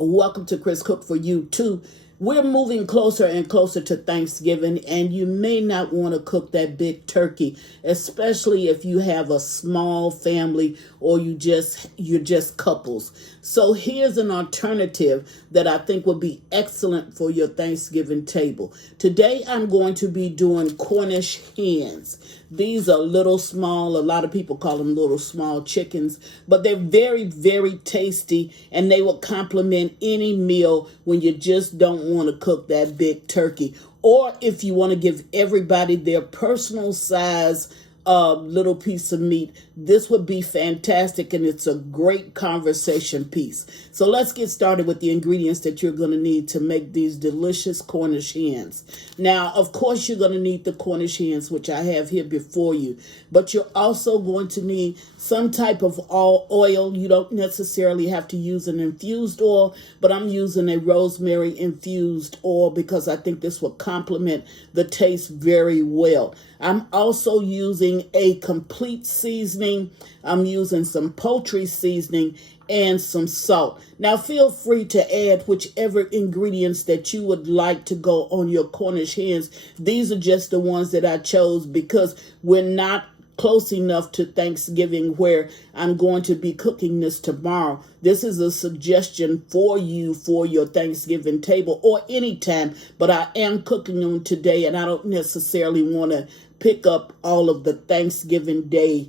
Welcome to Chris Cook for You too. We're moving closer and closer to Thanksgiving, and you may not want to cook that big turkey, especially if you have a small family or you're just couples. So here's an alternative that I think would be excellent for your Thanksgiving table. Today I'm going to be doing Cornish hens. These are little small, a lot of people call them little small chickens, but they're very, very tasty, and they will complement any meal when you just don't want to cook that big turkey. Or if you want to give everybody their personal size little piece of meat, this would be fantastic, and it's a great conversation piece. So let's get started with the ingredients that you're going to need to make these delicious Cornish hens. Now, of course, you're going to need the Cornish hens, which I have here before you, but you're also going to need some type of oil. You don't necessarily have to use an infused oil, but I'm using a rosemary infused oil because I think this will complement the taste very well. I'm also using a complete seasoning. I'm using some poultry seasoning and some salt. Now, feel free to add whichever ingredients that you would like to go on your Cornish hens. These are just the ones that I chose because we're not close enough to Thanksgiving where I'm going to be cooking this tomorrow. This is a suggestion for you for your Thanksgiving table or anytime, but I am cooking them today, and I don't necessarily want to pick up all of the Thanksgiving Day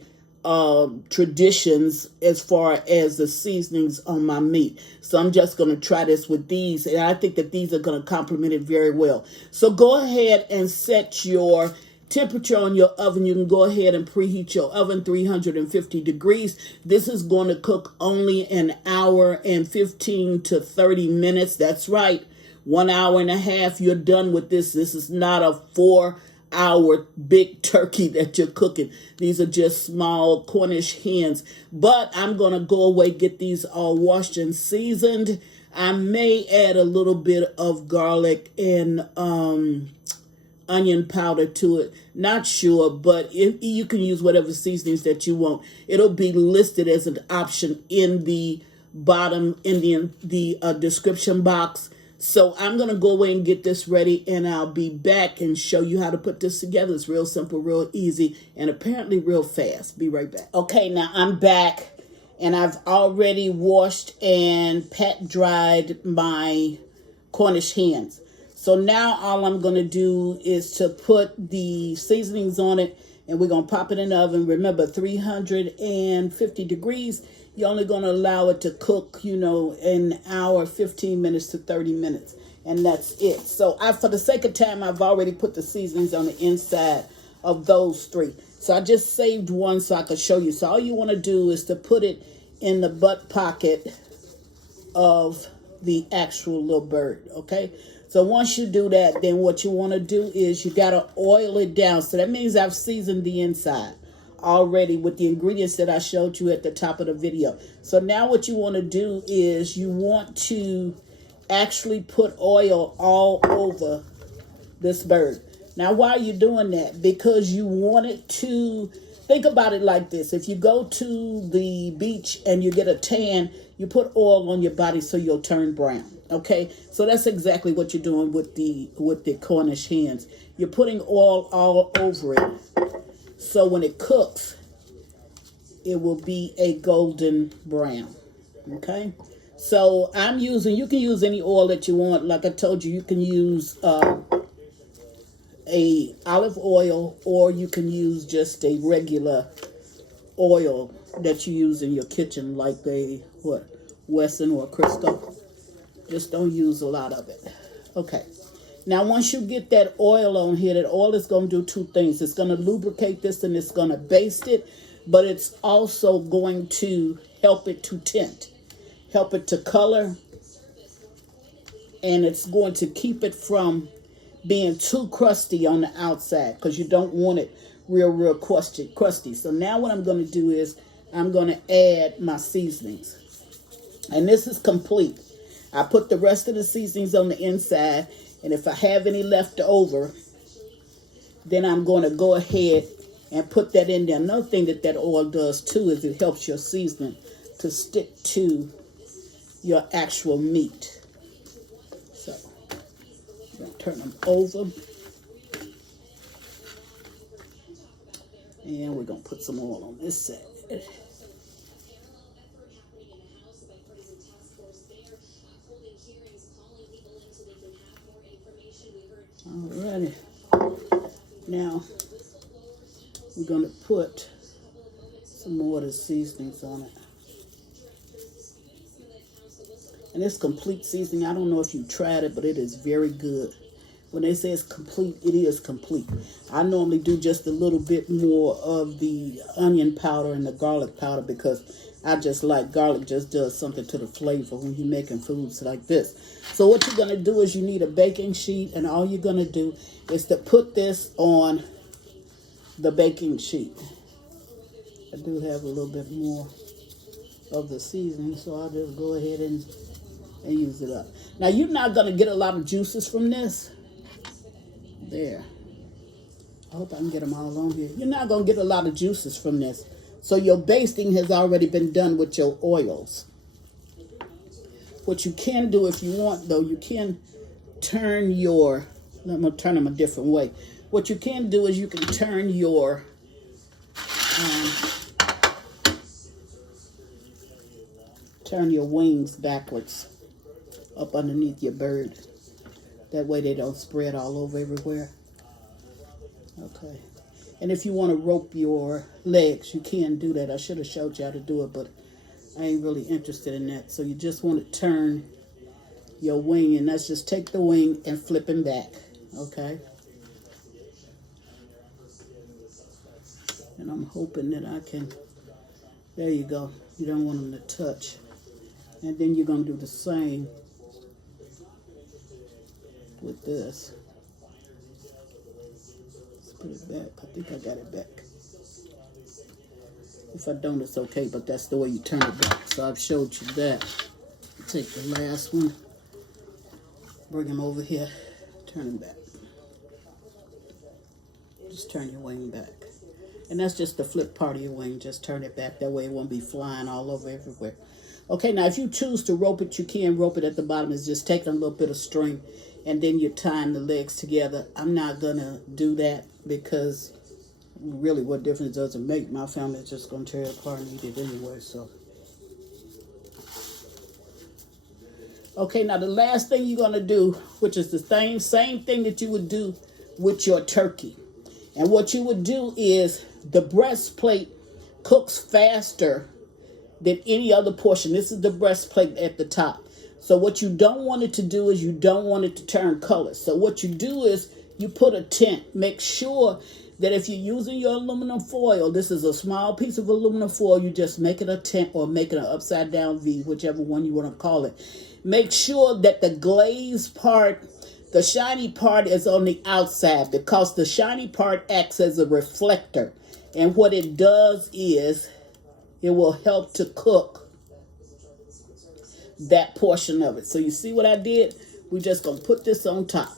traditions as far as the seasonings on my meat. So I'm just going to try this with these, and I think that these are going to complement it very well. So go ahead and set your temperature on your oven. You can go ahead and preheat your oven 350 degrees. This is going to cook only an hour and 15 to 30 minutes. That's right. 1 hour and a half. You're done with this. This is not a 4-hour big turkey that you're cooking. These are just small Cornish hens. But I'm going to go away, get these all washed and seasoned. I may add a little bit of garlic and onion powder to it. Not sure, but you can use whatever seasonings that you want. It'll be listed as an option in the bottom, in the description box. So I'm going to go away and get this ready, and I'll be back and show you how to put this together. It's real simple, real easy, and apparently real fast. Be right back. Okay, now I'm back, and I've already washed and pat dried my Cornish hens. So now all I'm going to do is to put the seasonings on it, and we're going to pop it in the oven. Remember, 350 degrees. You're only going to allow it to cook, an hour, 15 minutes to 30 minutes. And that's it. So for the sake of time, I've already put the seasonings on the inside of those three. So I just saved one so I could show you. So all you want to do is to put it in the butt pocket of the actual little bird, okay? So once you do that, then what you want to do is you got to oil it down. So that means I've seasoned the inside already with the ingredients that I showed you at the top of the video. So now what you want to do is you want to actually put oil all over this bird. Now, why are you doing that? Because you want it to, think about it like this. If you go to the beach and you get a tan, you put oil on your body so you'll turn brown. Okay, so that's exactly what you're doing with the Cornish hens. You're putting oil all over it. So when it cooks, it will be a golden brown. Okay, so you can use any oil that you want. Like I told you, you can use a olive oil, or you can use just a regular oil that you use in your kitchen, like a Wesson or Crisco. Just don't use a lot of it. Okay. Now, once you get that oil on here, that oil is going to do two things. It's going to lubricate this, and it's going to baste it, but it's also going to help it to tint, help it to color, and it's going to keep it from being too crusty on the outside, because you don't want it real crusty. So now what I'm going to do is I'm going to add my seasonings, and this is complete. I put the rest of the seasonings on the inside, and if I have any left over, then I'm going to go ahead and put that in there. Another thing that oil does too is it helps your seasoning to stick to your actual meat. So I'm going to turn them over. And we're going to put some oil on this side. Alrighty. Now, we're going to put some more of the seasonings on it. And it's complete seasoning. I don't know if you tried it, but it is very good. When they say it's complete, it is complete. I normally do just a little bit more of the onion powder and the garlic powder because I just like garlic, just does something to the flavor when you're making foods like this. So what you're going to do is you need a baking sheet, and all you're going to do is to put this on the baking sheet. I do have a little bit more of the seasoning, so I'll just go ahead and use it up. Now, you're not going to get a lot of juices from this. There. I hope I can get them all on here. You're not going to get a lot of juices from this. So your basting has already been done with your oils. What you can do if you want, though, you can turn your, I'm going to turn them a different way. What you can do is you can turn your wings backwards up underneath your bird. That way they don't spread all over everywhere. Okay. And if you want to rope your legs, you can do that. I should have showed you how to do it, but I ain't really interested in that. So you just want to turn your wing, and that's just take the wing and flip him back. Okay. And I'm hoping that I can, there you go. You don't want them to touch. And then you're going to do the same with this. Let's put it back. I think I got it back. If I don't, it's okay, but that's the way you turn it back. So I've showed you that. Take the last one, bring him over here, turn him back. Just turn your wing back. And that's just the flip part of your wing. Just turn it back. That way it won't be flying all over everywhere. Okay, now if you choose to rope it, you can rope it at the bottom. It's just taking a little bit of string, and then you're tying the legs together. I'm not going to do that because really what difference does it make? My family is just going to tear it apart and eat it anyway. So, okay, now the last thing you're going to do, which is the same thing that you would do with your turkey. And what you would do is the breastplate cooks faster than any other portion. This is the breastplate at the top. So what you don't want it to do is you don't want it to turn color. So what you do is you put a tint. Make sure that if you're using your aluminum foil, this is a small piece of aluminum foil, you just make it a tint or make it an upside down V, whichever one you want to call it. Make sure that the glazed part, the shiny part is on the outside because the shiny part acts as a reflector. And what it does is it will help to cook that portion of it. So you see what I did? We're just going to put this on top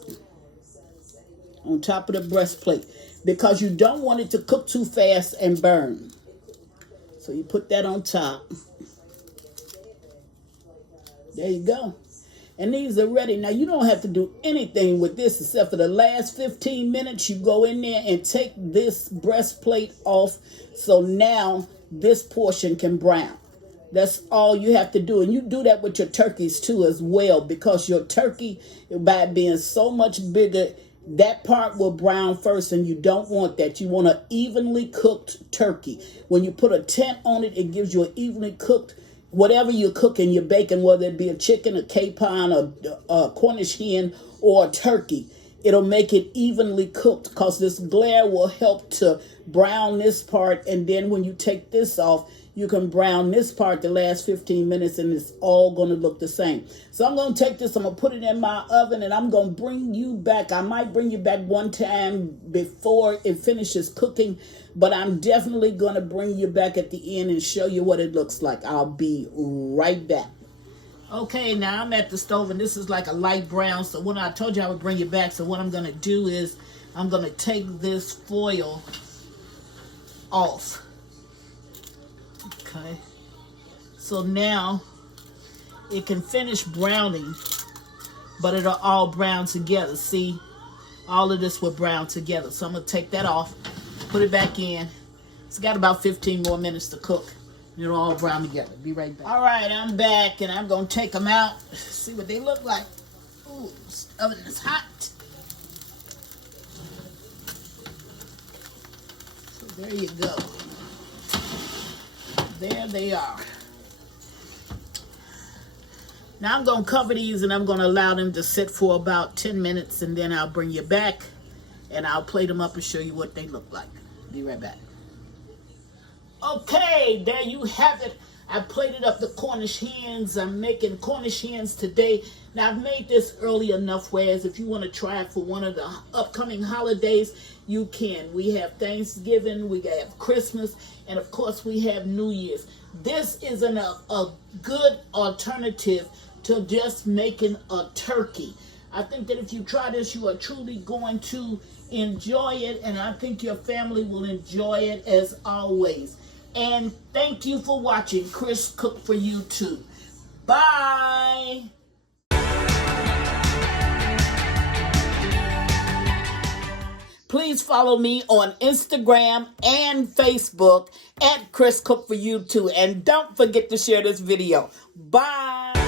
of the breastplate because you don't want it to cook too fast and burn. So you put that on top. There you go. And these are ready. Now, you don't have to do anything with this except for the last 15 minutes. You go in there and take this breastplate off. So now this portion can brown. That's all you have to do. And you do that with your turkeys too as well, because your turkey, by being so much bigger, that part will brown first, and you don't want that. You want an evenly cooked turkey. When you put a tent on it, it gives you an evenly cooked, whatever you're cooking, you're baking, whether it be a chicken, a capon, a Cornish hen, or a turkey. It'll make it evenly cooked because this glare will help to brown this part. And then when you take this off, you can brown this part the last 15 minutes and it's all going to look the same. So I'm going to take this, I'm going to put it in my oven, and I'm going to bring you back. I might bring you back one time before it finishes cooking, but I'm definitely going to bring you back at the end and show you what it looks like. I'll be right back. Okay, now I'm at the stove, and this is like a light brown. So when I told you I would bring you back, so what I'm going to do is I'm going to take this foil off. Okay. So now It can finish browning, but it'll all brown together. See, all of this will brown together. So I'm going to take that off, put it back in. It's got about 15 more minutes to cook. It'll all brown together. Be right back. All right, I'm back, and I'm going to take them out. See what they look like. Ooh, this oven is hot. So there you go. There they are. Now I'm going to cover these, and I'm going to allow them to sit for about 10 minutes, and then I'll bring you back, and I'll plate them up and show you what they look like. Be right back. Okay, there you have it. I plated up the Cornish hens. I'm making Cornish hens today. Now, I've made this early enough, whereas if you want to try it for one of the upcoming holidays, you can. We have Thanksgiving, we have Christmas, and of course, we have New Year's. This is a good alternative to just making a turkey. I think that if you try this, you are truly going to enjoy it, and I think your family will enjoy it as always. And thank you for watching Chris Cook for You Too. Bye. Please follow me on Instagram and Facebook at Chris Cook for You Too. And don't forget to share this video. Bye.